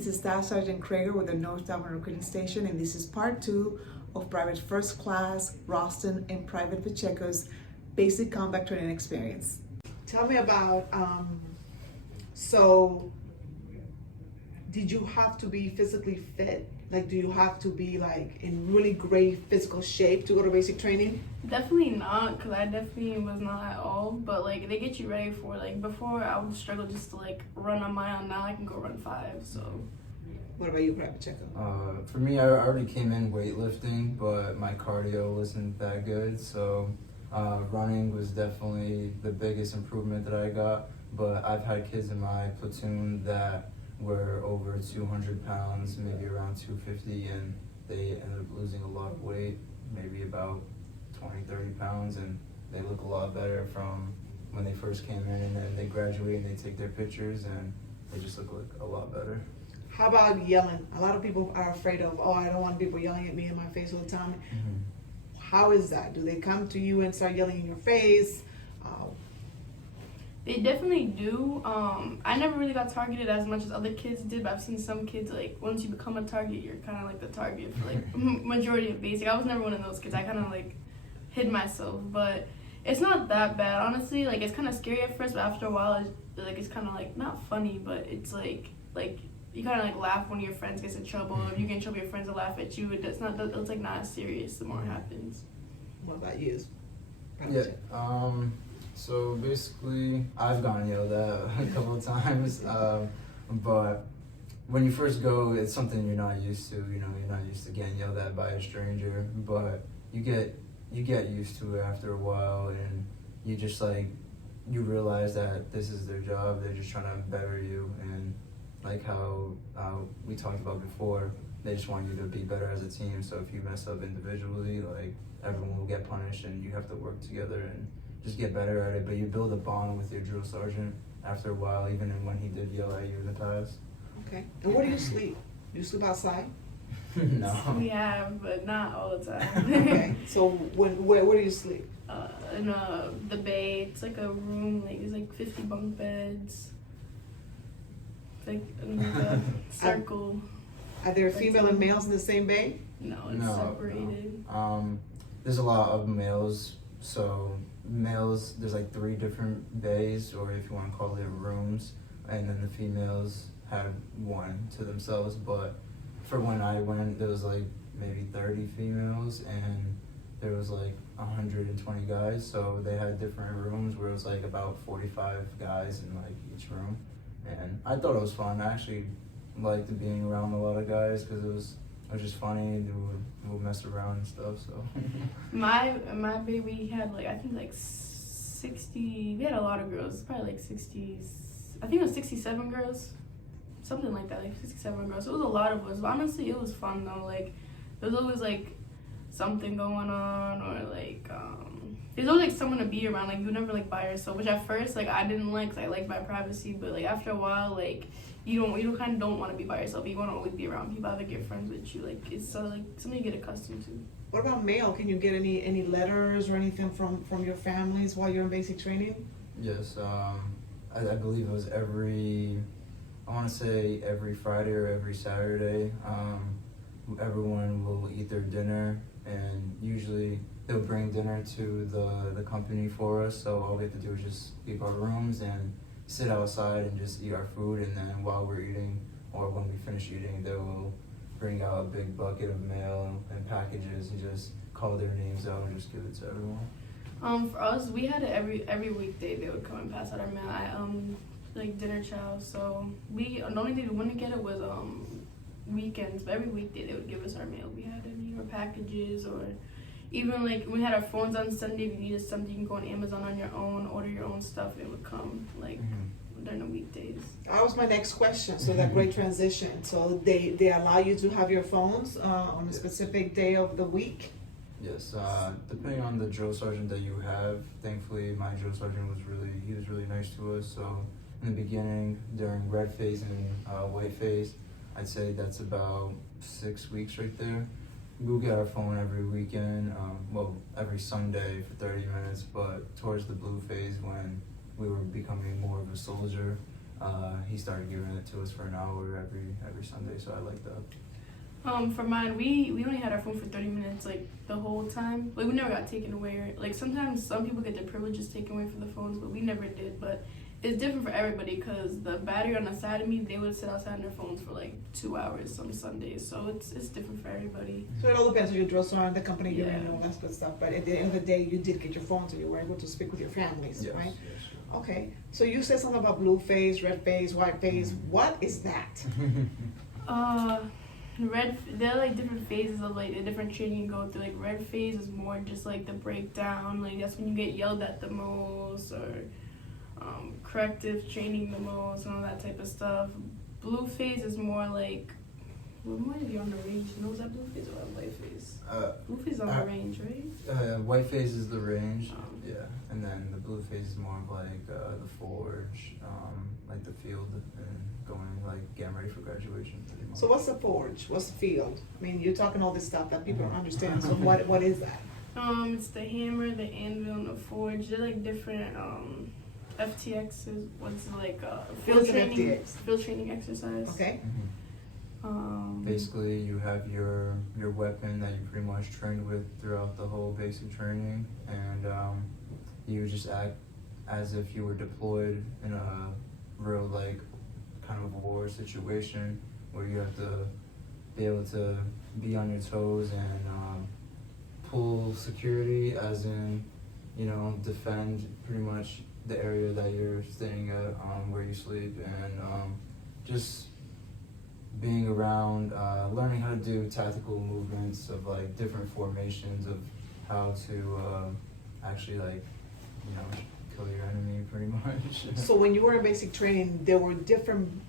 this is Staff Sergeant Krager with the North Dublin Recruiting Station, and this is part 2 of Private First Class Rolston and Private Pacheco's Basic Combat Training Experience. Tell me about, so did you have to be physically fit? Like, do you have to be like in really great physical shape to go to basic training? Definitely not, because I definitely was not at all. But like, they get you ready for, like, before I would struggle just to like run on my own. Now I can go run 5. So. What about you, Private Pacheco? For me, I already came in weightlifting, but my cardio wasn't that good. So running was definitely the biggest improvement that I got. But I've had kids in my platoon that were over 200 pounds, maybe around 250, and they ended up losing a lot of weight, maybe about 20, 30 pounds, and they look a lot better from when they first came in, and they graduate and they take their pictures, and they just look like a lot better. How about yelling? A lot of people are afraid of, I don't want people yelling at me in my face all the time. Mm-hmm. How is that? Do they come to you and start yelling in your face? They definitely do. I never really got targeted as much as other kids did, but I've seen some kids, like, once you become a target, you're kind of like the target for, like, majority of basic. I was never one of those kids. I kind of, like, hid myself, but it's not that bad, honestly. Like, it's kind of scary at first, but after a while, it's kind of, like, not funny, but it's, like, you kind of, like, laugh when your friends gets in trouble. If you get in trouble, your friends will laugh at you. It's, like, not as serious the more it happens. What about you? Yeah, so basically, I've gotten yelled at a couple of times, but when you first go, it's something you're not used to. You know, you're not used to getting yelled at by a stranger, but you get used to it after a while, and you just you realize that this is their job. They're just trying to better you, and like how we talked about before, they just want you to be better as a team. So if you mess up individually, like, everyone will get punished, and you have to work together and just get better at it. But you build a bond with your drill sergeant after a while, even when he did yell at you in the past. Okay. And where do you sleep? Do you sleep outside? No. We have, but not all the time. Okay. So where do you sleep? In the bay. It's like a room. Like, there's like 50 bunk beds. It's like a circle. Are there female and males in the same bay? No, it's separated. No. There's a lot of males. So males, there's like 3 different bays, or if you want to call it rooms, and then the females had 1 to themselves. But for when I went, there was like maybe 30 females, and there was like 120 guys. So they had different rooms where it was like about 45 guys in like each room, and I thought it was fun. I actually liked being around a lot of guys because it was just funny. We would mess around and stuff. So my baby had I think 60. We had a lot of girls. Probably like 60. I think it was 67 girls, something like that. Like 67 girls. So it was a lot of us. But honestly, it was fun though. Like, there was always like something going on, or there's always like someone to be around. Like, you're never like by yourself. Which at first I didn't like, 'cause I liked my privacy. But like after a while, you kind of don't want to be by yourself. You want to always be around people, have get friends with you. Like, it's something you get accustomed to. What about mail? Can you get any letters or anything from your families while you're in basic training? Yes, I believe it was every Friday or every Saturday. Everyone will eat their dinner, and usually they'll bring dinner to the company for us. So all we have to do is just leave our rooms and sit outside and just eat our food, and then while we're eating, or when we finish eating, they will bring out a big bucket of mail and packages, and just call their names out and just give it to everyone. For us, we had it every weekday. They would come and pass out our mail at like dinner chow. So the only day we wouldn't get it was weekends, but every weekday they would give us our mail. We had any or packages, or even like we had our phones on Sunday. If you needed something, you can go on Amazon on your own, order your own stuff. It would come during the weekdays. That was my next question. So that great transition. So they allow you to have your phones on a specific day of the week? Yes, depending on the drill sergeant that you have. Thankfully, my drill sergeant was really nice to us. So in the beginning, during red phase and white phase, I'd say that's about 6 weeks right there. We'll get our phone every weekend, every Sunday for 30 minutes, but towards the blue phase, when we were becoming more of a soldier, he started giving it to us for an hour every Sunday, so I like that. For mine, we only had our phone for 30 minutes, like, the whole time. Like, we never got taken away. Like, sometimes some people get their privileges taken away from the phones, but we never did. But it's different for everybody, because the battery on the side of me, they would sit outside on their phones for, like, 2 hours some Sundays. So it's different for everybody. So it all depends on your drill sergeant, the company you're in, Yeah. and all that good stuff. But at the end of the day, you did get your phone, so you were able to speak with your families, Yes, right? yes. Okay. So you said something about blue phase, red phase, white phase. What is that? There are like different phases of like the different training you go through. Like red phase is more just like the breakdown. Like that's when you get yelled at the most, or corrective training the most, and all that type of stuff. Blue phase is more like, we're more to be on the range. You know, is that blue phase or white phase? Blue phase is on the range, right? White phase is the range, Um, yeah, and then the blue phase is more of like the forge, like the field, and going like getting ready for graduation. Pretty much. So what's the forge? What's the field? I mean, you're talking all this stuff that people don't understand. So what is that? It's the hammer, the anvil, and the forge. They're like different FTX is what's like What is an FTX? field training exercise. Okay. Basically, you have your weapon that you pretty much trained with throughout the whole basic training, and you just act as if you were deployed in a real like kind of a war situation where you have to be able to be on your toes and pull security, as in, you know, defend pretty much the area that you're staying at, where you sleep, and just being around, learning how to do tactical movements of like different formations of how to actually like, you know, kill your enemy pretty much. So when you were in basic training, there were different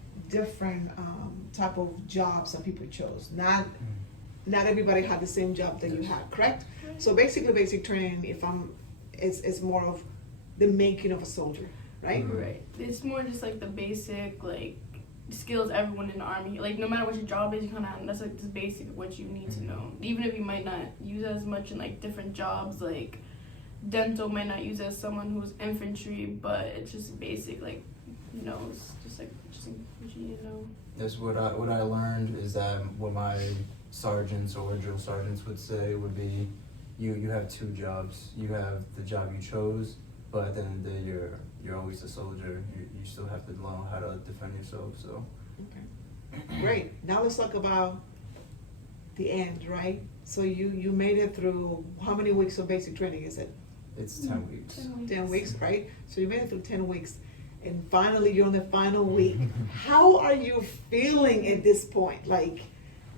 type of jobs that people chose. Not everybody had the same job that you had, correct? So basically, basic training, it's more of the making of a soldier, right? Right. It's more just like the basic like skills everyone in the army. Like no matter what your job is, you kind of that's like just basic what you need to know. Even if you might not use it as much in like different jobs, like dental might not use it as someone who's infantry, but it's just basic, like you know, it's just like what you need to know. That's what I learned is that what my sergeants or drill sergeants would say would be, you have two jobs. You have the job you chose, but at the end of the day, you're always a soldier. You still have to learn how to defend yourself. So. Okay. Great. Now let's talk about the end, right? So you made it through how many weeks of basic training is it? It's 10 weeks. 10 weeks, right? So you made it through 10 weeks. And finally, you're on the final week. How are you feeling at this point? Like,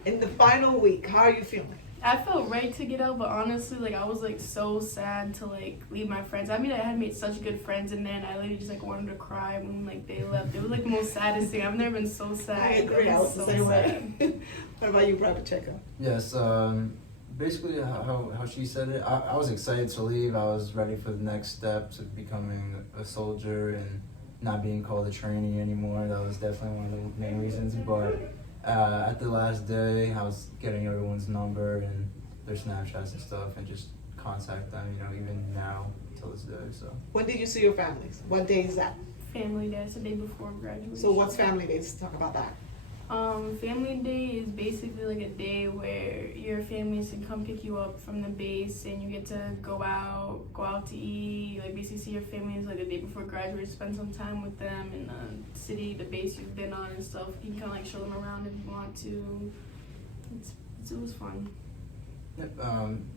in the final week, how are you feeling? I felt ready to get out, but honestly, like I was like so sad to like leave my friends. I mean, I had made such good friends in there, and I literally just like wanted to cry when like they left. It was like the most saddest thing. I've never been so sad. I agree. I was the same way. sad. What about you, Pacheco? Yes. Basically, how she said it, I was excited to leave. I was ready for the next step to becoming a soldier and not being called a trainee anymore. That was definitely one of the main reasons. But at the last day, I was getting everyone's number and their Snapchats and stuff, and just contact them, you know, even now till this day. So. When did you see your families? What day is that? Family Day. It's the day before graduation. So what's Family Day? Let's talk about that. Family Day is basically like a day where your families can come pick you up from the base and you get to go out to eat, like basically see your families like the day before graduation, spend some time with them in the city, the base you've been on and stuff. You can kind of like show them around if you want to. It was fun.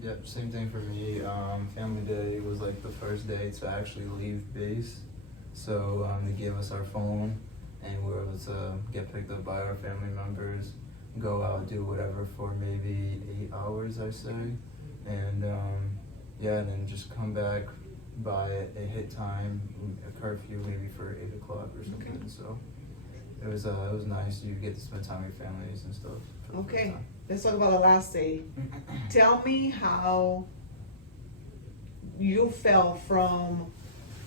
Yep, same thing for me. Family Day was like the first day to actually leave base. So they gave us our phone, and we were able to get picked up by our family members, go out, do whatever for maybe 8 hours, I say, and and then just come back by a hit time, a curfew maybe for 8 o'clock or something. Okay. So it was nice. You get to spend time with your families and stuff. For the first Okay, time. let's talk about the last day. Tell me how you felt from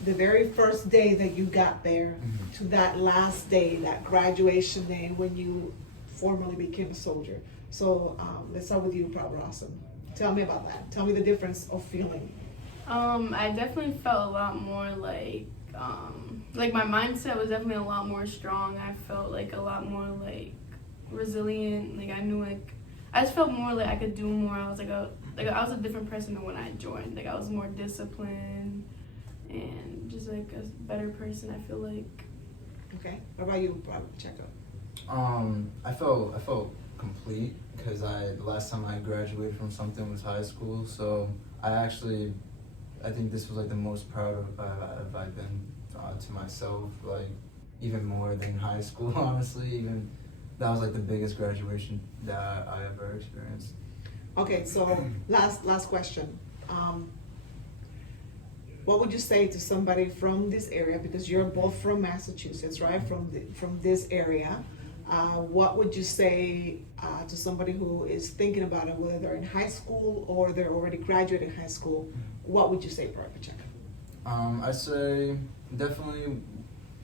the very first day that you got there to that last day, that graduation day when you formally became a soldier. So let's start with you, Rolston. Tell me about that. Tell me the difference of feeling. I definitely felt a lot more like like my mindset was definitely a lot more strong. I felt like a lot more like resilient. Like I knew like I just felt more like I could do more. I was I was a different person than when I joined. Like I was more disciplined and just like a better person. I feel like. Okay. What about you, Pacheco? I felt complete because the last time I graduated from something was high school. So I think this was like the most proud of I've been to myself, like even more than high school. Honestly, even that was like the biggest graduation that I ever experienced. Okay, so last question. What would you say to somebody from this area, because you're both from Massachusetts, right? From this area. What would you say to somebody who is thinking about it, whether they're in high school or they're already graduating high school? What would you say, Pacheco? I say definitely,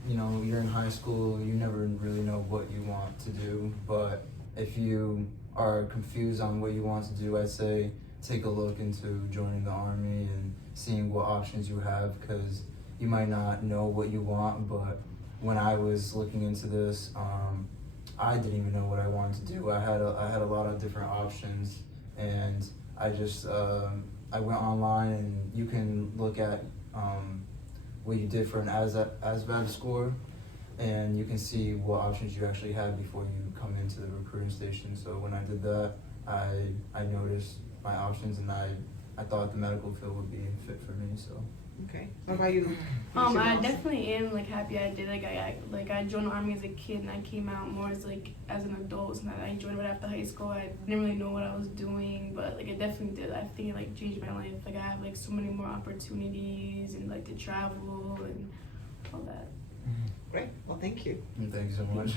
you're in high school, you never really know what you want to do, but if you are confused on what you want to do, I'd say take a look into joining the Army and seeing what options you have, because you might not know what you want, but when I was looking into this, I didn't even know what I wanted to do. I had a lot of different options, and I just I went online, and you can look at what you did for an ASVAB score, and you can see what options you actually had before you come into the recruiting station. So when I did that, I noticed my options, and I thought the medical field would be fit for me. So. Okay. What about you? I definitely am like happy I did. I joined the Army as a kid, and I came out more as an adult. And I joined right after high school. I didn't really know what I was doing, but like it definitely did. I think it changed my life. Like I have so many more opportunities and to travel and all that. Great. Well, thank you. Thank you so much.